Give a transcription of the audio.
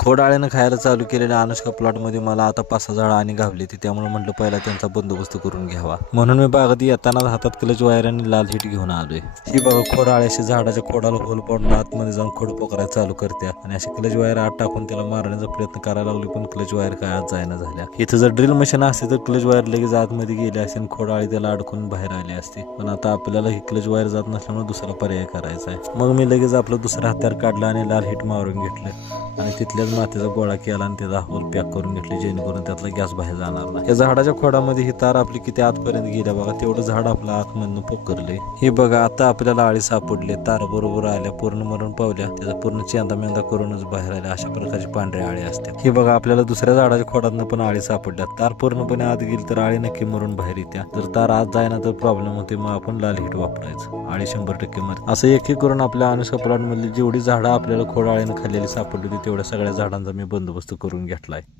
खोडाळ्यानं खायला चालू केलेल्या अनुष्का प्लॉटमध्ये मला आता 5-6 झाडं आणि गावली ती, त्यामुळे म्हटलं पहिला त्यांचा बंदोबस्त करून घ्यावा. म्हणून मी बागात येताना हातात क्लच वायर आणि लाल हिट घेऊन आलोय. ही बघा खोडाळ्याशी झाडाच्या खोडाला होल पाडून आतमध्ये जाऊन खोड पोकरायला चालू करत्या आणि अशी क्लच वायर आत टाकून त्याला मारण्याचा प्रयत्न करायला लागली, पण क्लच वायर काय आत जायना झाल्या. इथं जर ड्रिल मशीन असते तर क्लच वायर लगेच आतमध्ये गेली असते आणि खोडाळी त्याला अडकून बाहेर आली असते. पण आता आपल्याला ही क्लच वायर जात नसल्यामुळे दुसरा पर्याय करायचा आहे. मग मी लगेच आपलं दुसरं हत्यार काढलं आणि लाल हिट मारून घेतलं आणि तिथल्याच मातीचा गोळा केला आणि त्याचा होल पॅक करून घेतले, जेणेकरून त्यातला गॅस बाहेर जाणार नाही. या झाडाच्या खोडामध्ये ही तार आपली किती आतपर्यंत गेल्या बघा, तेवढं झाड आपलं आतमधून पोकरले. हे बघा आता आपल्याला आळी सापडले, तार बरोबर आल्या, पूर्ण मरून पावल्या, त्याचा पूर्ण चेंदा मेंदा करूनच बाहेर आल्या. अशा प्रकारची पांढऱ्या आळी असतात. हे बघा आपल्याला दुसऱ्या झाडाच्या खोडातनं पण आळी सापडल्या. तार पूर्णपणे आत गेली तर आळी नक्की मरून बाहेर येत्या. जर तार आत जायना तर प्रॉब्लेम होते, मग आपण लाल हिट वापरायचं, आळी 100% मरते. असं एक एक करून आपल्या अनुष्का प्लॉट मधली जेवढी झाडं आपल्याला खोड आळीनं खाल्लेली सापडली होती, तेवढ्या सगळ्या झाडांचा मी बंदोबस्त करून घेतलाय.